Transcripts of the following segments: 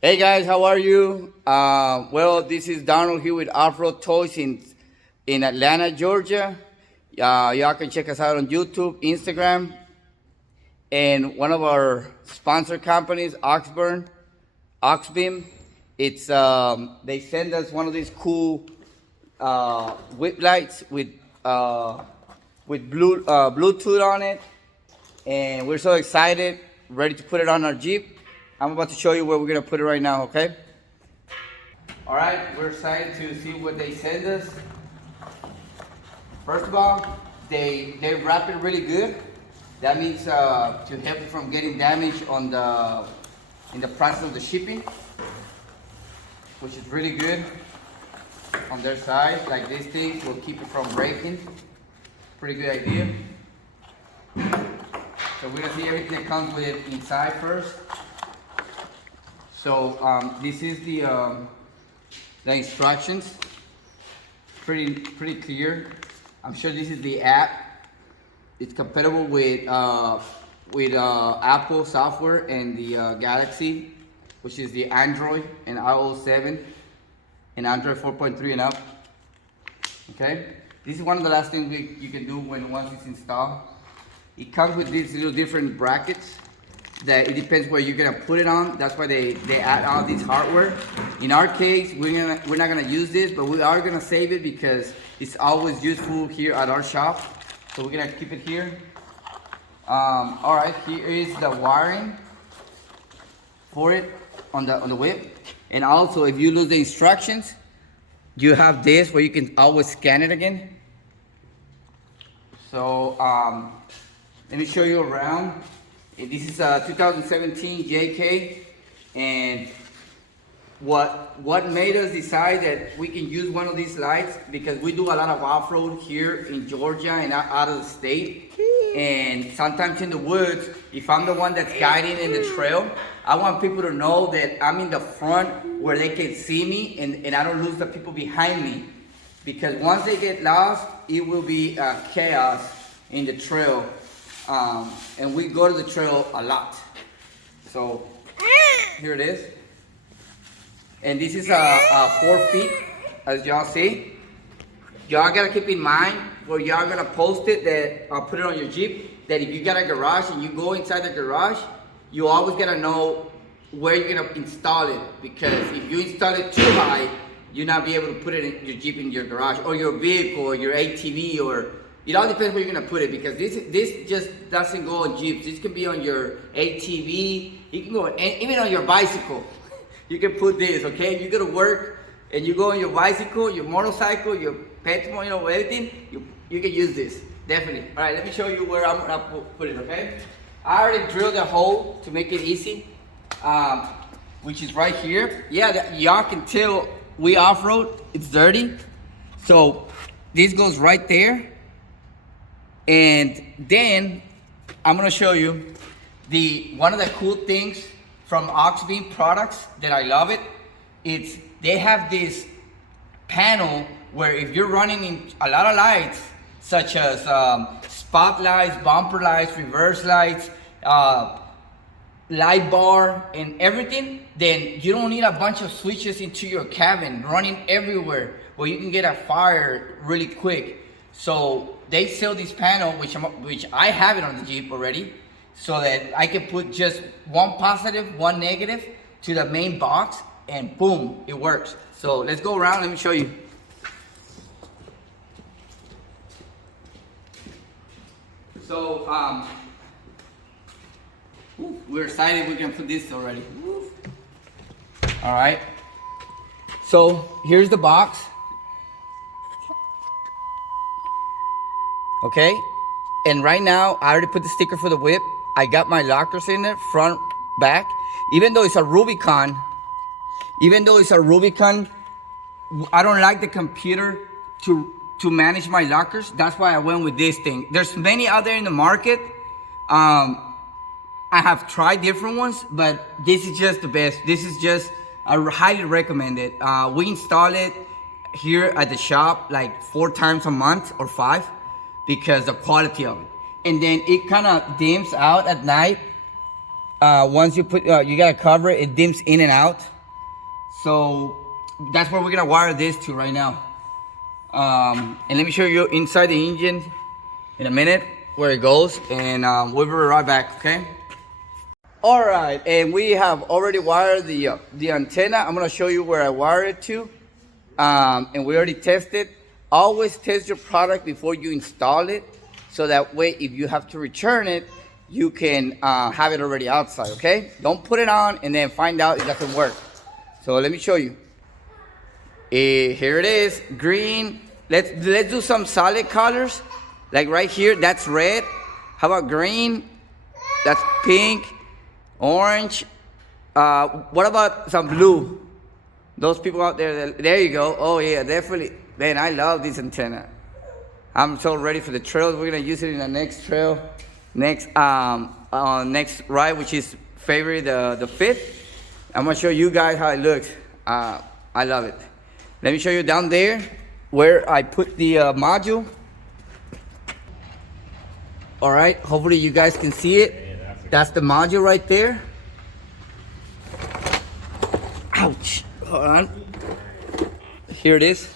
Hey guys, how are you? Well, this is Donald here with Off-Road Toys in Atlanta, Georgia. Y'all can check us out on YouTube, Instagram, and one of our sponsor companies, Auxbeam. It's they send us one of these cool whip lights with Bluetooth on it, and we're so excited, ready to put it on our Jeep. I'm about to show you where we're gonna put it right now, okay? All right, we're excited to see what they send us. First of all, they wrap it really good. That means to help you from getting damage in the process of the shipping, which is really good on their side. Like this thing will keep it from breaking. Pretty good idea. So we're gonna see everything that comes with it inside first. So this is the instructions. Pretty clear. I'm sure this is the app. It's compatible with Apple software and the Galaxy, which is the Android and iOS 7 and Android 4.3 and up. Okay. This is one of the last things you can do once it's installed. It comes with these little different brackets that it depends where you're gonna put it on. That's why they add all this hardware. In our case, we're not gonna use this, but we are gonna save it because it's always useful here at our shop. So we're gonna keep it here. All right, here is the wiring for it on the whip. And also, if you lose the instructions, you have this where you can always scan it again. So let me show you around. This is a 2017 JK, and what made us decide that we can use one of these lights, because we do a lot of off-road here in Georgia and out of the state, and sometimes in the woods, if I'm the one that's guiding in the trail, I want people to know that I'm in the front where they can see me and I don't lose the people behind me, because once they get lost, it will be chaos in the trail. And we go to the trail a lot. So here it is. And this is 4 feet, as y'all see. Y'all gotta keep in mind where y'all gonna post it, that I'll put it on your Jeep, that if you got a garage and you go inside the garage, you always gotta know where you're gonna install it, because if you install it too high, you'll not be able to put it in your Jeep in your garage, or your vehicle, or your ATV, or it all depends where you're gonna put it, because this just doesn't go on Jeeps. This can be on your ATV. You can go even on your bicycle. You can put this, okay? You go to work and you go on your bicycle, your motorcycle, your petrol, everything. You can use this, definitely. All right, let me show you where I'm gonna put it, okay? I already drilled a hole to make it easy, which is right here. Yeah, y'all can tell we off-road. It's dirty, so this goes right there. And then I'm gonna show you one of the cool things from Auxbeam products that I love it. They have this panel where if you're running in a lot of lights, such as spotlights, bumper lights, reverse lights, light bar and everything, then you don't need a bunch of switches into your cabin running everywhere where you can get a fire really quick. So they sell this panel, which I have it on the Jeep already, so that I can put just one positive, one negative to the main box, and boom, it works. So let's go around, let me show you. So we're excited we can put this already. All right, so here's the box. Okay, and right now I already put the sticker for the whip. I got my lockers in there, front, back. Even though it's a Rubicon, I don't like the computer to manage my lockers. That's why I went with this thing. There's many out there in the market. I have tried different ones, but this is just the best. I highly recommend it. We install it here at the shop like 4 times a month or 5. Because the quality of it. And then it kind of dims out at night once you put, you gotta cover it, it dims in and out. So that's where we're gonna wire this to right now. And let me show you inside the engine in a minute where it goes, and we'll be right back, okay? All right, and we have already wired the antenna. I'm gonna show you where I wire it to, and we already tested. Always test your product before you install it, so that way if you have to return it, you can have it already outside, okay? Don't put it on and then find out it doesn't work. So let me show you. Here it is, green. Let's do some solid colors. Like right here, that's red. How about green? That's pink, orange. What about some blue? Those people out there, there you go. Oh yeah, definitely. Man, I love this antenna. I'm so ready for the trails. We're gonna use it in the next trail, next ride, which is February the 5th. I'm gonna show you guys how it looks. I love it. Let me show you down there where I put the module. All right, hopefully you guys can see it. That's the module right there. Ouch, hold on. Here it is.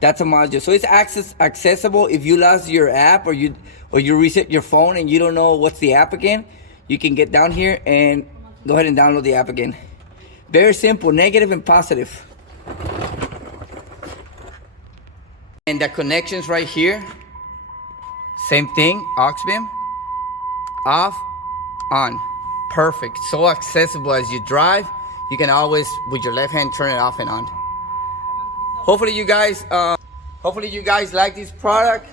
That's a module. So it's accessible if you lost your app or you reset your phone and you don't know what's the app again. You can get down here and go ahead and download the app again. Very simple, negative and positive. And the connections right here, same thing, Auxbeam, off, on, perfect. So accessible as you drive. You can always, with your left hand, turn it off and on. Hopefully you guys like this product.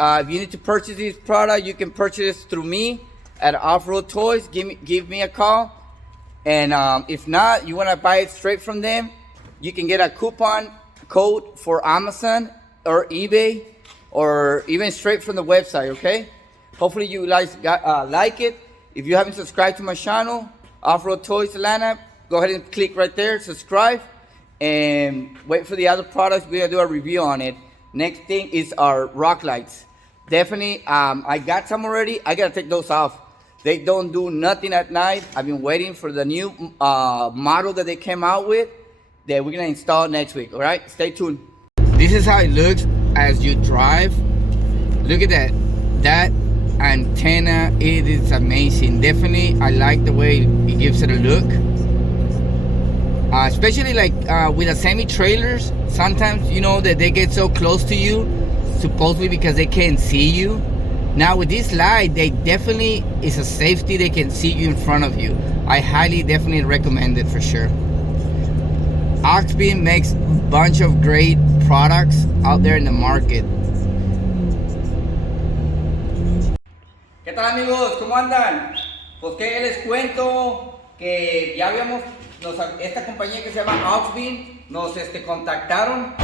If you need to purchase this product, you can purchase it through me at Off-Road Toys. Give me a call. And if not, you want to buy it straight from them, you can get a coupon code for Amazon or eBay, or even straight from the website, okay? Hopefully you guys like it. If you haven't subscribed to my channel, Off-Road Toys Atlanta, go ahead and click right there, subscribe, and wait for the other products. We're gonna do a review on it. Next thing is our rock lights. Definitely, I got some already. I gotta take those off. They don't do nothing at night. I've been waiting for the new model that they came out with that we're gonna install next week, all right? Stay tuned. This is how it looks as you drive. Look at that. That antenna, it is amazing. Definitely, I like the way it gives it a look. Especially like with the semi-trailers, sometimes you know that they get so close to you, supposedly because they can't see you. Now with this light, they definitely is a safety. They can see you in front of you. I highly definitely recommend it for sure. Auxbeam makes a bunch of great products out there in the market. ¿Qué tal amigos? ¿Cómo andan? Pues que les cuento que ya habíamos, esta compañía que se llama Auxbeam, nos contactaron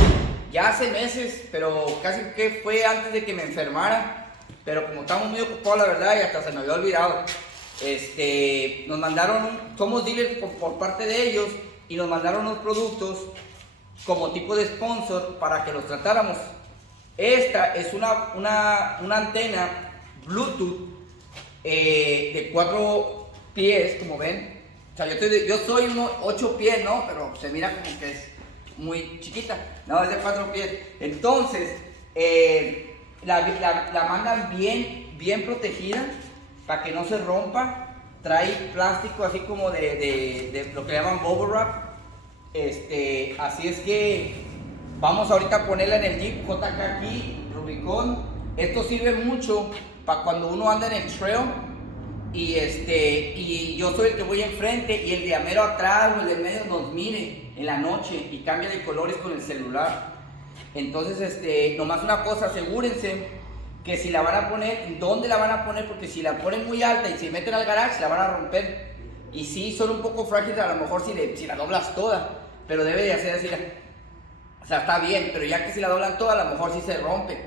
ya hace meses, pero casi que fue antes de que me enfermara. Pero como estamos muy ocupados la verdad y hasta se me había olvidado, nos mandaron, somos dealers por parte de ellos y nos mandaron unos productos como tipo de sponsor para que los tratáramos. Esta es una antena Bluetooth de 4 pies, como ven. O sea, yo soy unos 8 pies, ¿no? Pero se mira como que es muy chiquita. No, es de 4 pies. Entonces, la mandan bien protegida para que no se rompa. Trae plástico así como de lo que llaman bubble wrap. Así es que vamos ahorita a ponerla en el Jeep JK aquí, Rubicon. Esto sirve mucho para cuando uno anda en el trail y yo soy el que voy enfrente y el de mero atrás o el de medio nos mire en la noche y cambia de colores con el celular. Entonces, nomás una cosa, asegúrense que si la van a poner, ¿dónde la van a poner? Porque si la ponen muy alta y se meten al garage, la van a romper. Y sí, son un poco frágiles a lo mejor si la doblas toda, pero debe de hacer así. O sea, está bien, pero ya que si la doblan toda, a lo mejor sí se rompe.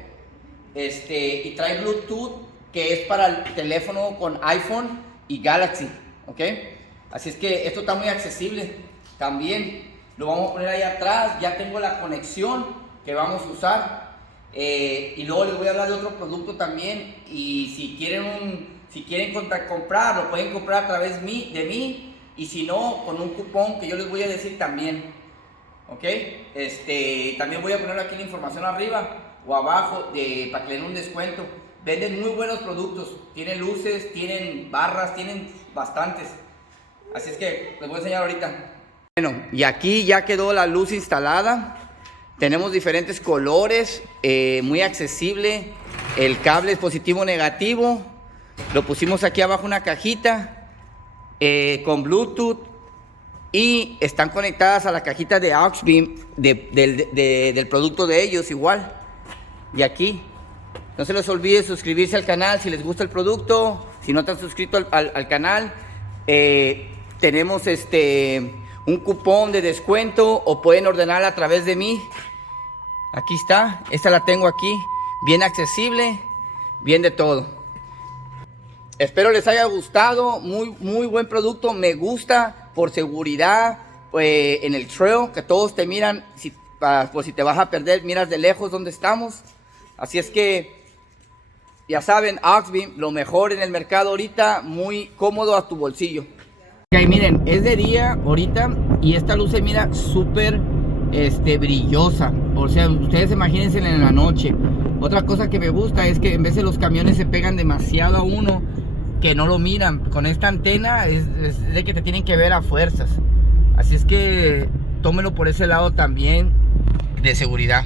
Y trae Bluetooth, que es para el teléfono con iPhone y Galaxy, ¿ok? Así es que esto está muy accesible. También lo vamos a poner ahí atrás, ya tengo la conexión que vamos a usar. Y luego les voy a hablar de otro producto también. Y si quieren Si quieren comprar, lo pueden comprar a través de mí, y si no, con un cupón que yo les voy a decir también. Ok, también voy a poner aquí la información arriba o abajo para que le den un descuento. Venden muy buenos productos, tienen luces, tienen barras, tienen bastantes. Así es que les voy a enseñar ahorita. Bueno, y aquí ya quedó la luz instalada. Tenemos diferentes colores, muy accesible. El cable es positivo negativo. Lo pusimos aquí abajo una cajita con Bluetooth. Y están conectadas a la cajita de Auxbeam del producto de ellos igual. Y aquí, no se les olvide suscribirse al canal si les gusta el producto. Si no te han suscrito al canal, tenemos un cupón de descuento o pueden ordenarla a través de mí. Aquí está, esta la tengo aquí, bien accesible, bien de todo. Espero les haya gustado, muy buen producto, me gusta. Por seguridad, en el trail, que todos te miran, por si te vas a perder, miras de lejos donde estamos. Así es que, ya saben, Auxbeam, lo mejor en el mercado ahorita, muy cómodo a tu bolsillo. Ok, miren, es de día ahorita y esta luz se mira súper brillosa. O sea, ustedes imagínense en la noche. Otra cosa que me gusta es que en vez de los camiones se pegan demasiado a uno, que no lo miran. Con esta antena es de que te tienen que ver a fuerzas. Así es que tómenlo por ese lado también de seguridad.